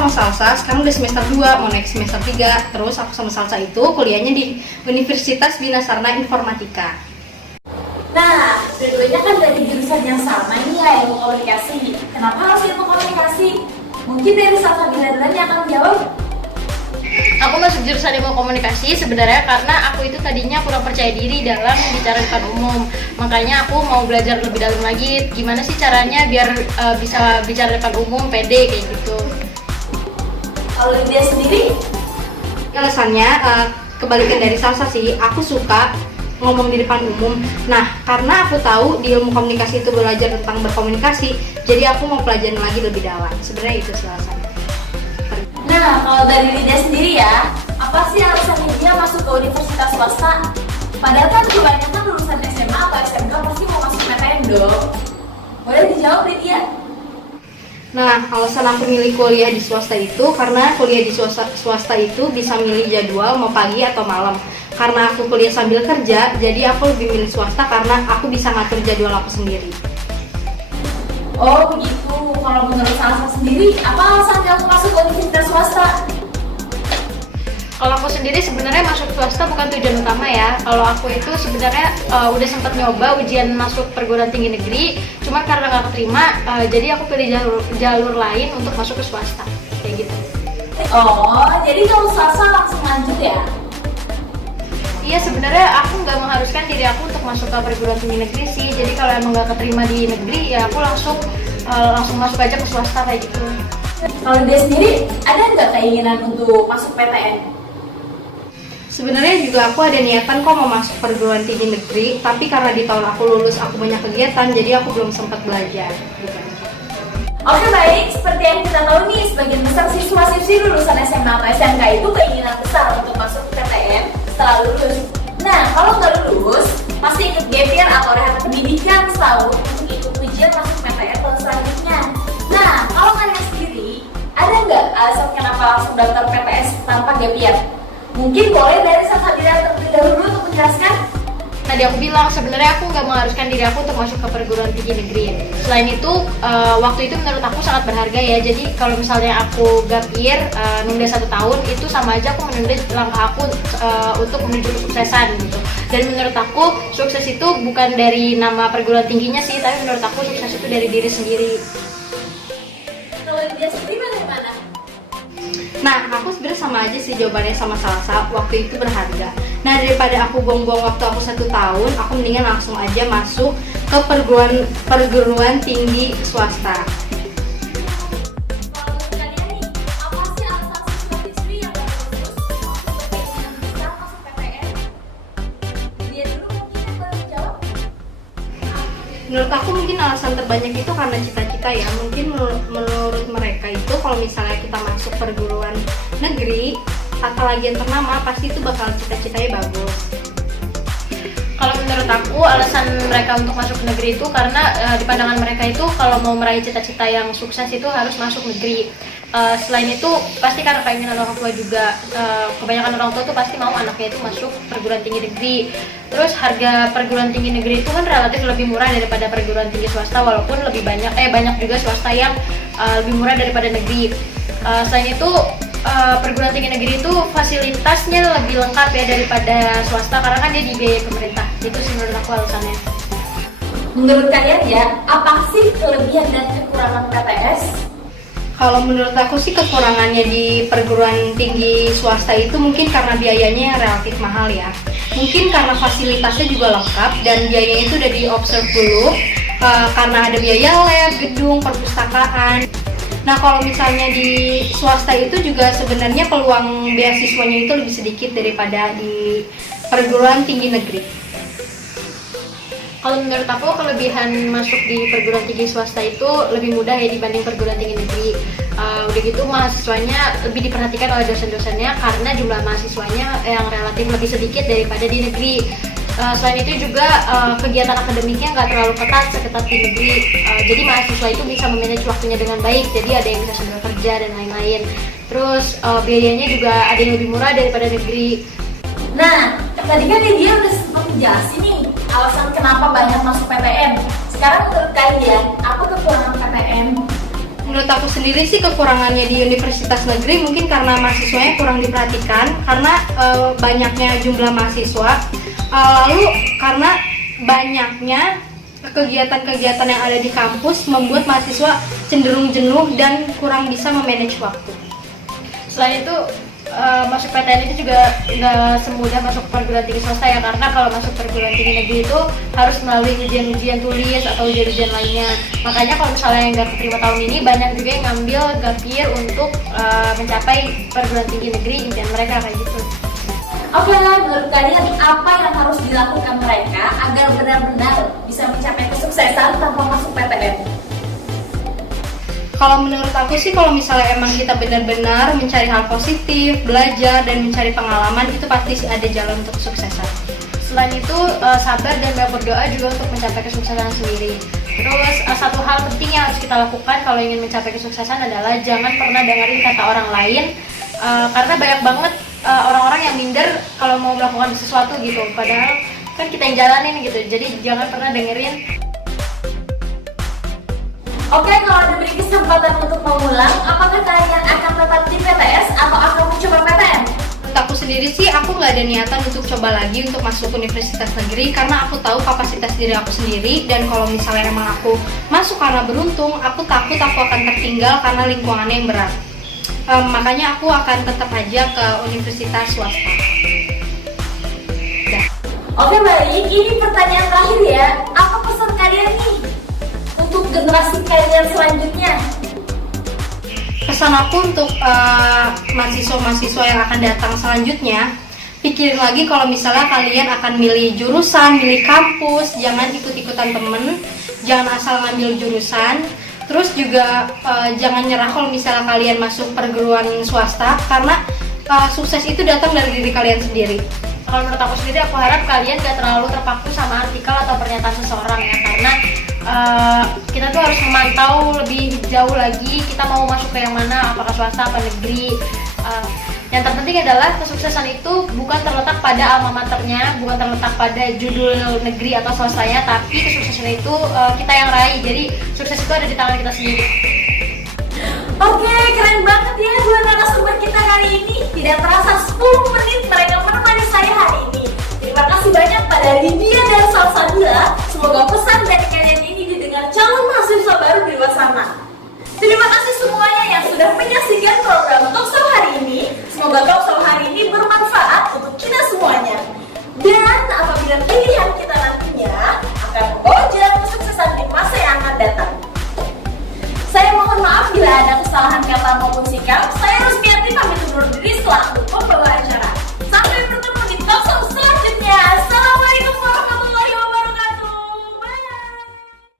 sama Salsa sekarang udah semester 2, mau naik semester 3. Terus aku sama Salsa itu kuliahnya di Universitas Bina Sarana Informatika. Nah, dua-duanya kan dari jurusan yang sama nih ya, ilmu komunikasi. Kenapa harus ilmu komunikasi? Mungkin dari Salsa Bila yang akan jawab. Aku masuk jurusan ilmu komunikasi sebenarnya karena aku itu tadinya kurang percaya diri dalam bicara depan umum. Makanya aku mau belajar lebih dalam lagi gimana sih caranya biar bisa bicara depan umum pede kayak gitu. Kalau dia sendiri? Alasannya kebalikan dari Salsa sih, aku suka ngomong di depan umum. Nah, karena aku tahu di ilmu komunikasi itu belajar tentang berkomunikasi, jadi aku mau pelajarin lagi lebih dalam. Sebenarnya itu sih alasannya. Nah, kalau dari Lydia sendiri ya, apa sih alasan Lydia masuk ke universitas swasta? Padahal kan kebanyakan lulusan SMA atau SMK pasti mau masuk PTN dong. Boleh dijawab Lydia? Nah, alasan aku milih kuliah di swasta itu karena kuliah di swasta itu bisa milih jadwal mau pagi atau malam. Karena aku kuliah sambil kerja, jadi aku lebih milih swasta karena aku bisa ngatur jadwal aku sendiri. Oh begitu. Kalau menurut Salsa sendiri, apa alasan kamu masuk ke universitas swasta? Kalau aku sendiri sebenarnya masuk swasta bukan tujuan utama ya. Kalau aku itu sebenarnya udah sempat nyoba ujian masuk perguruan tinggi negeri, cuma karena nggak keterima, jadi aku pilih jalur lain untuk masuk ke swasta, kayak gitu. Oh, jadi kamu Salsa langsung lanjut ya? Iya, sebenarnya aku nggak mengharuskan diri aku untuk masuk ke perguruan tinggi negeri sih. Jadi kalau emang nggak keterima di negeri, ya aku langsung masuk aja ke swasta kayak gitu. Kalau dia sendiri, ada nggak keinginan untuk masuk PTN? Sebenarnya juga aku ada niatan kok mau masuk perguruan tinggi negeri, tapi karena di tahun aku lulus aku banyak kegiatan, jadi aku belum sempat belajar. Oke baik, seperti yang kita tahu nih, sebagian besar siswa-siswi lulusan SMA atau SMK itu keinginan besar untuk masuk PTN setelah lulus. Nah, kalau nggak lulus, pasti ikut gap year atau rehat pendidikan setahun untuk ikut ujian masuk PTN tahun selanjutnya. Nah, kalau kalian sendiri, ada nggak alasan kenapa langsung daftar PTS tanpa gap year? Mungkin boleh dari Salsabila terlebih dahulu untuk menjelaskan. Tadi aku bilang sebenarnya aku nggak mengharuskan diri aku untuk masuk ke perguruan tinggi negeri. Selain itu, waktu itu menurut aku sangat berharga ya. Jadi kalau misalnya aku gap year, nunda 1 tahun, itu sama aja aku menunda langkah aku untuk menuju kesuksesan gitu. Dan menurut aku sukses itu bukan dari nama perguruan tingginya sih, tapi menurut aku sukses itu dari diri sendiri. Kalau dia sendiri bagaimana? Nah, aku sebenarnya sama aja sih jawabannya sama Salsa, waktu itu berharga. Nah, daripada aku buang-buang waktu aku 1 tahun, aku mendingan langsung aja masuk ke perguruan tinggi swasta. Kalau menurut kalian nih, apa sih alasan siswa-siswi yang baru lulus untuk keinginan besar masuk PTN? Dia dulu mungkin yang baru jawab. Menurut aku mungkin alasan terbanyak itu karena cita-cita ya. Mungkin menurut mereka itu kalau misalnya kita masuk perguruan negeri, apalagi yang ternama, pasti itu bakal cita-citanya bagus. Kalau menurut aku alasan mereka untuk masuk ke negeri itu karena di pandangan mereka itu kalau mau meraih cita-cita yang sukses itu harus masuk negeri. Selain itu pasti karena keinginan orang tua juga, kebanyakan orang tua tuh pasti mau anaknya itu masuk perguruan tinggi negeri. Terus harga perguruan tinggi negeri itu kan relatif lebih murah daripada perguruan tinggi swasta, walaupun banyak juga swasta yang lebih murah daripada negeri. Selain itu perguruan tinggi negeri itu fasilitasnya lebih lengkap ya daripada swasta karena kan dia dibiayai pemerintah. Itu sih menurut aku alasannya. Menurut kalian ya, apa sih kelebihan dan kekurangan PTS? Kalau menurut aku sih kekurangannya di perguruan tinggi swasta itu mungkin karena biayanya yang relatif mahal ya. Mungkin karena fasilitasnya juga lengkap dan biayanya itu udah di-observe dulu, karena ada biaya lab, gedung, perpustakaan. Nah, kalau misalnya di swasta itu juga sebenarnya peluang beasiswanya itu lebih sedikit daripada di perguruan tinggi negeri. Kalau menurut aku kelebihan masuk di perguruan tinggi swasta itu lebih mudah ya dibanding perguruan tinggi negeri. Udah gitu mahasiswanya lebih diperhatikan oleh dosen-dosennya karena jumlah mahasiswanya yang relatif lebih sedikit daripada di negeri. Selain itu juga kegiatan akademiknya nggak terlalu ketat seketat di negeri. Jadi mahasiswa itu bisa memanage waktunya dengan baik. Jadi ada yang bisa sambil kerja dan lain-lain. Terus biayanya juga ada yang lebih murah daripada negeri. Nah, tadi kan dia udah sempat jelasin nih alasan kenapa banyak masuk PTN. Sekarang menurut kalian, apa kekurangan PTN? Menurut menurut aku sendiri sih kekurangannya di universitas negeri mungkin karena mahasiswanya kurang diperhatikan karena banyaknya jumlah mahasiswa, lalu karena banyaknya kegiatan-kegiatan yang ada di kampus membuat mahasiswa cenderung jenuh dan kurang bisa memanage waktu. Selain itu masuk PTN itu juga nggak semudah masuk perguruan tinggi swasta ya, karena kalau masuk perguruan tinggi negeri itu harus melalui ujian-ujian tulis atau ujian-ujian lainnya. Makanya kalau misalnya yang nggak keterima tahun ini, banyak juga yang ngambil gap year untuk mencapai perguruan tinggi negeri impian mereka kayak gitu. Oke, menurut kalian apa yang harus dilakukan mereka agar benar-benar bisa mencapai kesuksesan tanpa masuk PTN? Kalau menurut aku sih kalau misalnya emang kita benar-benar mencari hal positif, belajar dan mencari pengalaman, itu pasti sih ada jalan untuk kesuksesan. Selain itu sabar dan banyak berdoa juga untuk mencapai kesuksesan sendiri. Terus satu hal penting yang harus kita lakukan kalau ingin mencapai kesuksesan adalah jangan pernah dengerin kata orang lain, karena banyak banget orang-orang yang minder kalau mau melakukan sesuatu gitu, padahal kan kita yang jalanin gitu. Jadi jangan pernah dengerin. Oke, kalau diberi kesempatan untuk mengulang, apakah kalian akan tetap di PTS atau akan mencoba PTN? Menurut aku sendiri sih, aku nggak ada niatan untuk coba lagi untuk masuk universitas negeri karena aku tahu kapasitas diri aku sendiri, dan kalau misalnya emang aku masuk karena beruntung, aku takut aku akan tertinggal karena lingkungannya yang berat. Makanya aku akan tetap aja ke universitas swasta. Oke, baik, ini pertanyaan terakhir ya. Apa pesan kalian nih untuk generasi kalian selanjutnya? Pesan aku untuk mahasiswa-mahasiswa yang akan datang selanjutnya, pikirin lagi kalau misalnya kalian akan milih jurusan, milih kampus, jangan ikut-ikutan temen, jangan asal ngambil jurusan. Terus juga jangan nyerah kalau misalnya kalian masuk perguruan swasta, karena sukses itu datang dari diri kalian sendiri. Kalau menurut aku sendiri, aku harap kalian gak terlalu terpaku sama artikel atau pernyataan seseorang ya, karena kita tuh harus memantau lebih jauh lagi kita mau masuk ke yang mana, apakah swasta apa negeri. Yang terpenting adalah kesuksesan itu bukan terletak pada alma maternya, bukan terletak pada judul negeri atau swastanya, tapi kesuksesan itu kita yang raih. Jadi sukses itu ada di tangan kita sendiri. Oke, keren banget ya dua narasumber kita kali ini. Tidak terasa 10 menit mereka menemani saya hari ini. Terima kasih banyak pada Lydia dan Salsabila